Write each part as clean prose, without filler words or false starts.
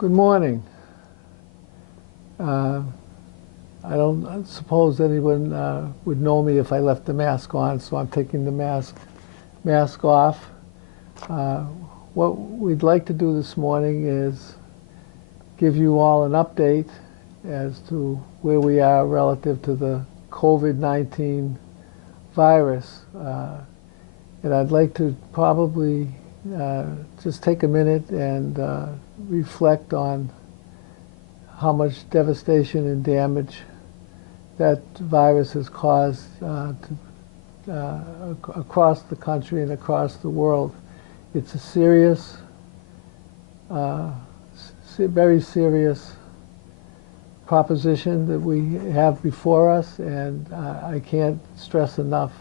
Good morning. Uh, I don't suppose anyone would know me if I left the mask on, so I'm taking the mask off. Uh, what we'd like to do this morning is give you all an update as to where we are relative to the Covid-19 virus. And I'd like to probably just take a minute and reflect on how much devastation and damage that virus has caused across the country and across the world. It's a serious, very serious proposition that we have before us, and I can't stress enough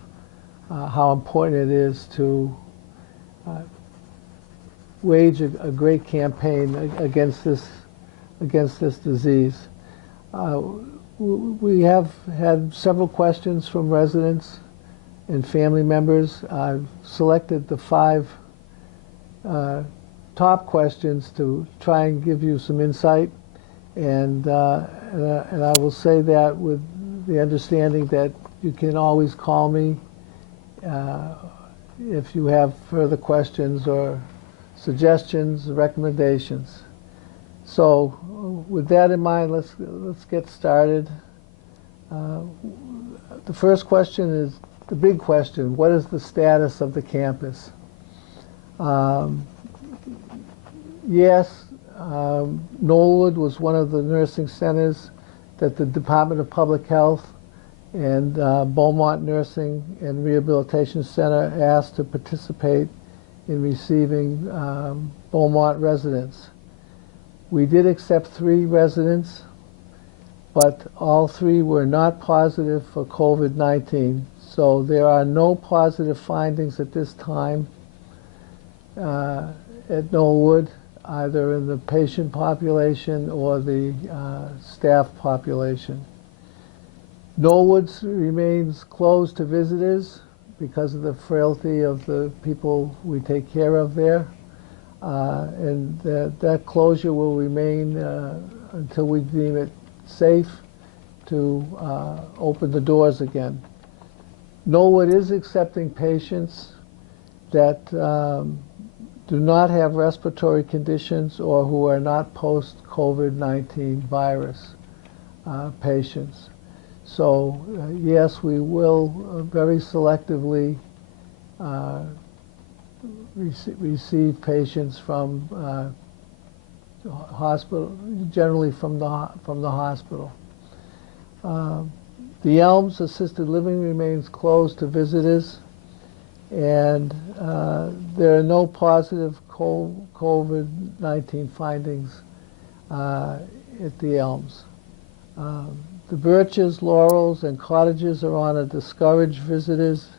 how important it is to wage a great campaign against this disease. We have had several questions from residents and family members. I've selected the 5 top questions to try and give you some insight, and I will say that with the understanding that you can always call me if you have further questions or suggestions, recommendations. So with that in mind, let's get started. The first question is the big question: what is the status of the campus? Yes, Knollwood was one of the nursing centers that the Department of Public Health and Beaumont Nursing and Rehabilitation Center asked to participate in receiving Beaumont residents. We did accept 3 residents, but all 3 were not positive for COVID-19. So there are no positive findings at this time at Knollwood, either in the patient population or the staff population. Knollwood remains closed to visitors because of the frailty of the people we take care of there. And that closure will remain until we deem it safe to open the doors again. Knollwood is accepting patients that do not have respiratory conditions or who are not post-COVID-19 virus patients. So yes, we will very selectively receive patients from hospital, generally from the hospital. The Elms Assisted Living remains closed to visitors, and there are no positive COVID-19 findings at the Elms. The Birches, Laurels, and Cottages are on a discouraged visitors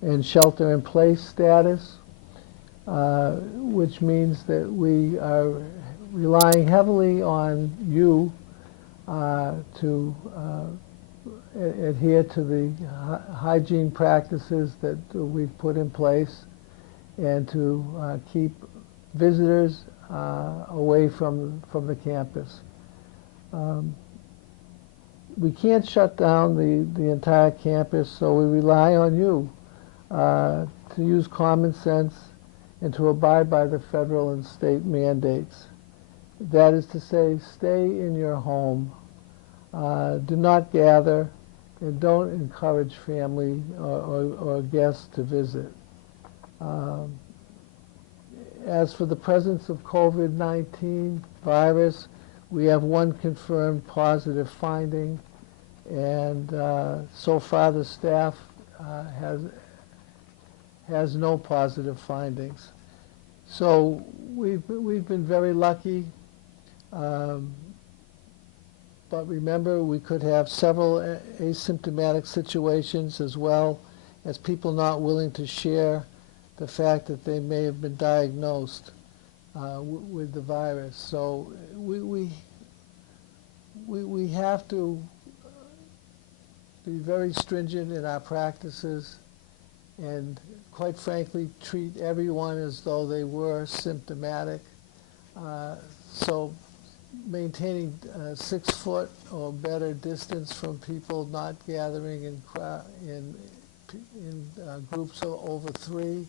and shelter-in-place status, which means that we are relying heavily on you to adhere to the hygiene practices that we've put in place and to keep visitors away from the campus. We can't shut down the entire campus, so we rely on you to use common sense and to abide by the federal and state mandates. That is to say, stay in your home, do not gather, and don't encourage family or guests to visit. As for the presence of COVID-19 virus, we have 1 confirmed positive finding, and so far the staff has no positive findings. So we've been very lucky, but remember, we could have several asymptomatic situations as well as people not willing to share the fact that they may have been diagnosed with the virus. So we have to be very stringent in our practices and, quite frankly, treat everyone as though they were symptomatic. So maintaining 6 foot or better distance from people, not gathering in groups of over 3.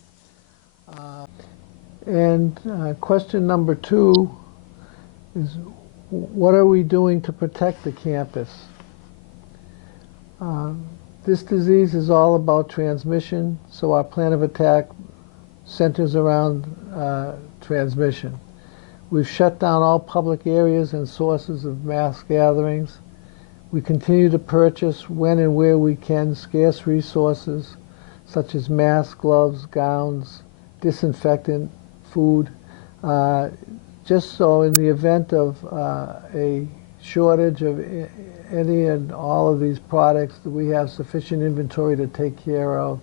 And question number 2 is, what are we doing to protect the campus? This disease is all about transmission, so our plan of attack centers around transmission. We've shut down all public areas and sources of mass gatherings. We continue to purchase, when and where we can, scarce resources such as masks, gloves, gowns, disinfectant, food, just so in the event of a shortage of any and all of these products, that we have sufficient inventory to take care of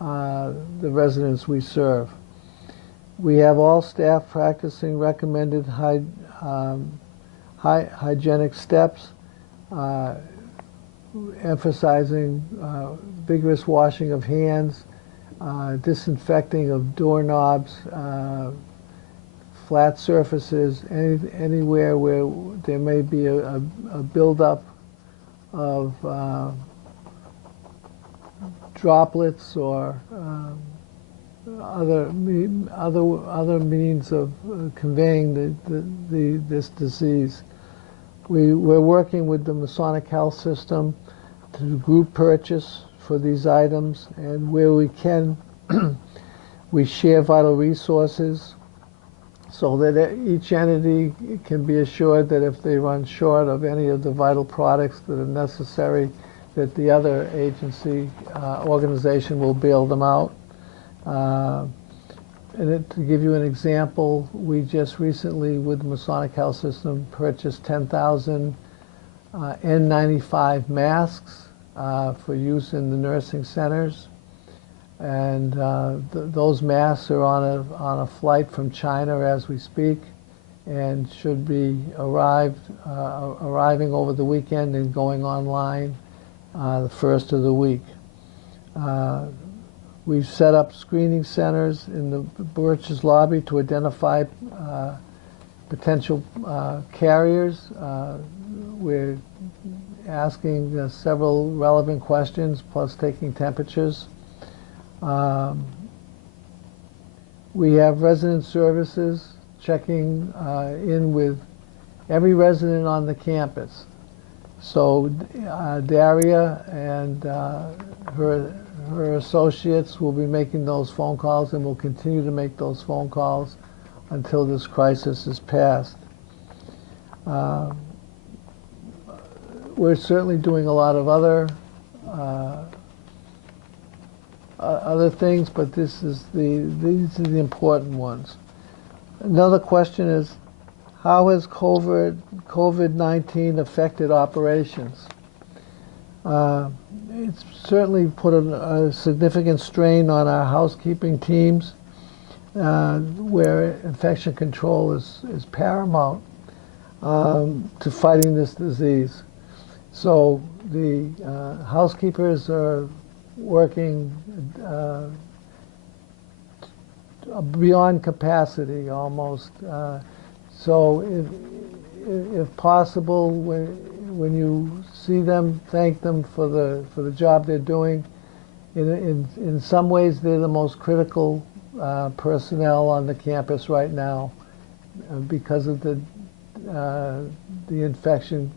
the residents we serve. We have all staff practicing recommended hygienic steps, emphasizing vigorous washing of hands, disinfecting of doorknobs, flat surfaces, anywhere where there may be a buildup of droplets or other means of conveying this disease. We're working with the Masonic Health System to group purchase for these items, and where we can, we share vital resources so that each entity can be assured that if they run short of any of the vital products that are necessary, that the other agency, organization will bail them out. And to give you an example, we just recently, with the Masonic Health System, purchased 10,000 N95 masks for use in the nursing centers. And those masks are on a flight from China as we speak, and should be arriving over the weekend and going online the first of the week. We've set up screening centers in the Birch's lobby to identify potential carriers. We're asking several relevant questions, plus taking temperatures. We have resident services checking in with every resident on the campus. So Daria and her associates will be making those phone calls, and will continue to make those phone calls until this crisis is passed. We're certainly doing a lot of other things, but these are the important ones. Another question is, how has COVID-19 affected operations? It's certainly put a significant strain on our housekeeping teams, where infection control is paramount to fighting this disease. So the housekeepers are working beyond capacity almost. So if possible, when you see them, thank them for the job they're doing. In some ways, they're the most critical personnel on the campus right now because of the infection,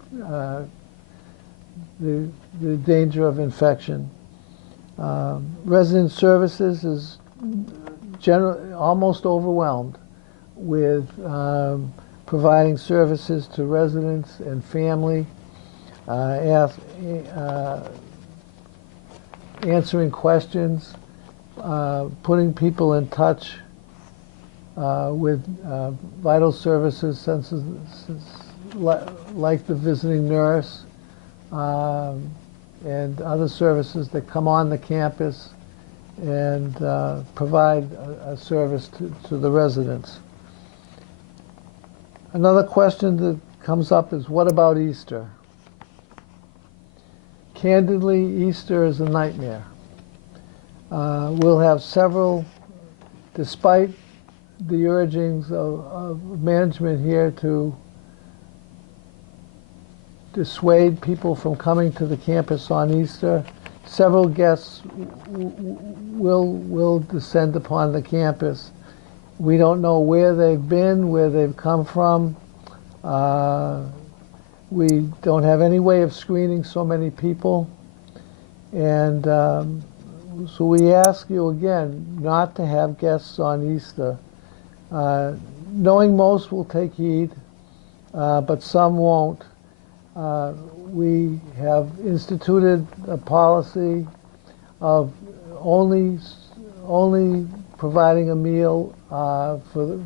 the danger of infection. Resident services is almost overwhelmed with providing services to residents and family, answering questions, putting people in touch with vital services like the visiting nurse and other services that come on the campus and provide a service to the residents. Another question that comes up is, what about Easter? Candidly, Easter is a nightmare. We'll have several, despite the urgings of management here to dissuade people from coming to the campus on Easter. Several guests will descend upon the campus. We don't know where they've been, where they've come from. We don't have any way of screening so many people. And so we ask you again not to have guests on Easter. Knowing most will take heed, but some won't. We have instituted a policy of only providing a meal for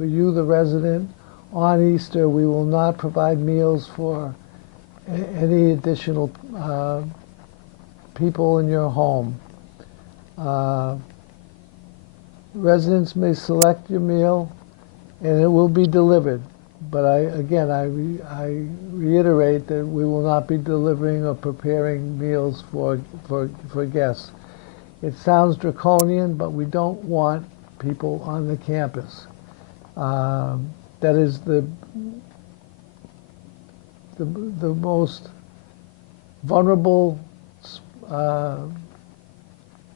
you, the resident. On Easter, we will not provide meals for any additional people in your home. Residents may select your meal, and it will be delivered. But I reiterate that we will not be delivering or preparing meals for guests. It sounds draconian, but we don't want people on the campus. That is the most vulnerable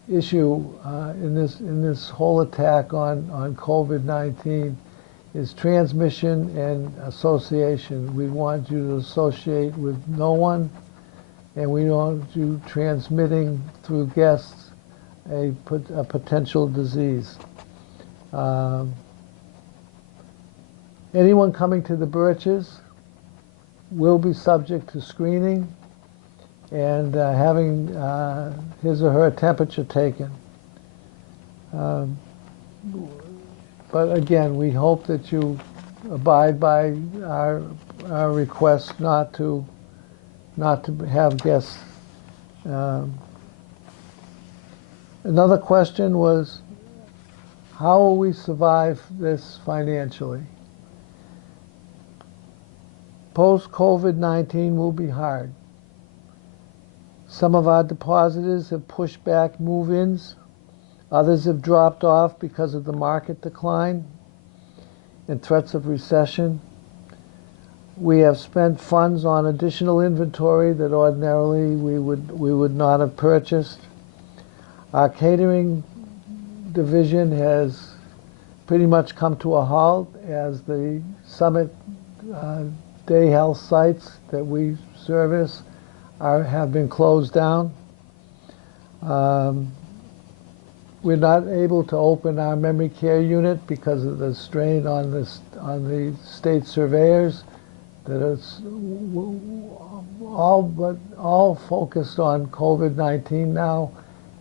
issue in this whole attack on COVID-19 is transmission and association. We want you to associate with no one, and we want you transmitting through guests a potential disease. Anyone coming to the Birches will be subject to screening and having his or her temperature taken. But again, we hope that you abide by our request not to have guests. Another question was, how will we survive this financially? Post-COVID-19 will be hard. Some of our depositors have pushed back move-ins. Others have dropped off because of the market decline and threats of recession. We have spent funds on additional inventory that ordinarily we would not have purchased. Our catering division has pretty much come to a halt as the Summit day health sites that we service have been closed down. We're not able to open our memory care unit because of the strain on the state surveyors that is all focused on COVID-19 now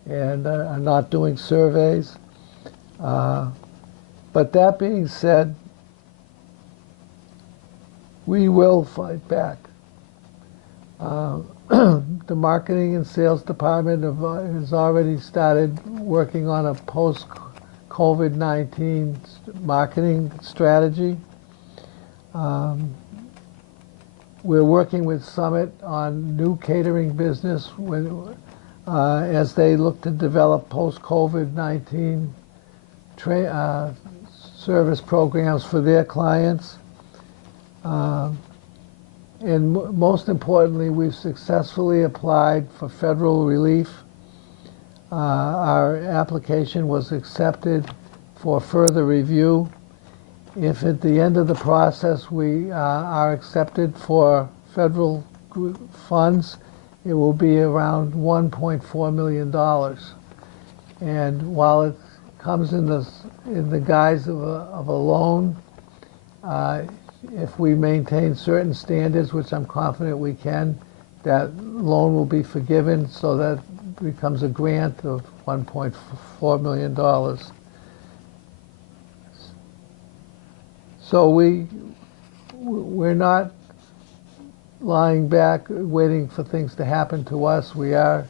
and are not doing surveys. But that being said, we will fight back. The marketing and sales department has already started working on a post-COVID-19 marketing strategy. We're working with Summit on new catering business as they look to develop post-COVID-19 service programs for their clients. And most importantly, we've successfully applied for federal relief. Our application was accepted for further review. If at the end of the process we are accepted for federal funds, it will be around $1.4 million. And while it comes in the guise of a loan, if we maintain certain standards, which I'm confident we can, that loan will be forgiven, so that becomes a grant of $1.4 million. So we're not lying back waiting for things to happen to us. We are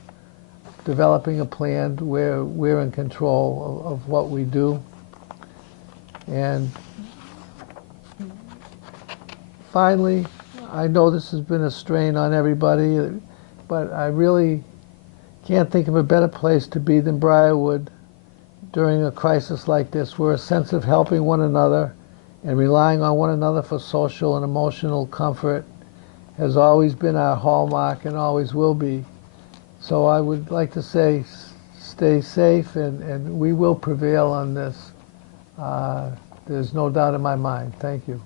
developing a plan where we're in control of what we do. And finally, I know this has been a strain on everybody, but I really can't think of a better place to be than Briarwood during a crisis like this, where a sense of helping one another and relying on one another for social and emotional comfort has always been our hallmark and always will be. So I would like to say stay safe, and we will prevail on this. There's no doubt in my mind. Thank you.